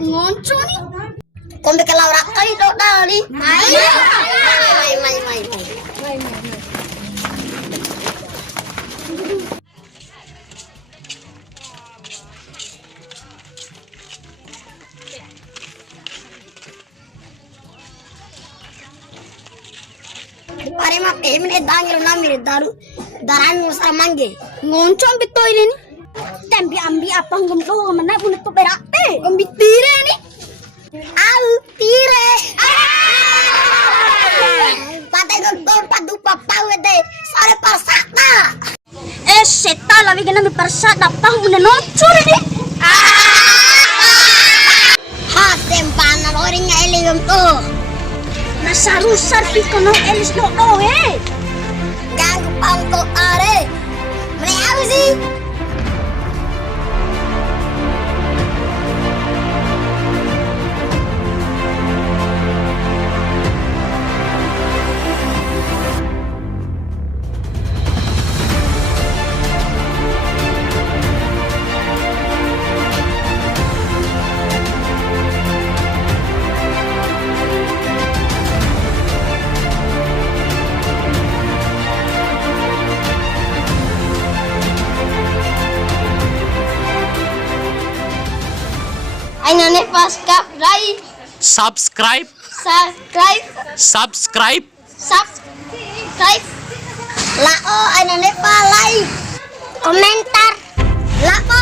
Ngonco nih. Kau bikin Laura kali dok dali. Main. Pare mah emne dangir namir daru daran musra mangge. Ngonco ambito ini. Tembi ambi apa ngom to mana bunut to berate. Ambi tire nih. Au tire. Patay gol padu papau de sare parsakna. Seta lawi gena mi parsak dapang una nocur ini. Ha sempana loring eligam to. Nasarusar pikono elis no Gago pang to are. Meriau sih. Ainane paskap rai Subscribe lao ainane pa like komentar lao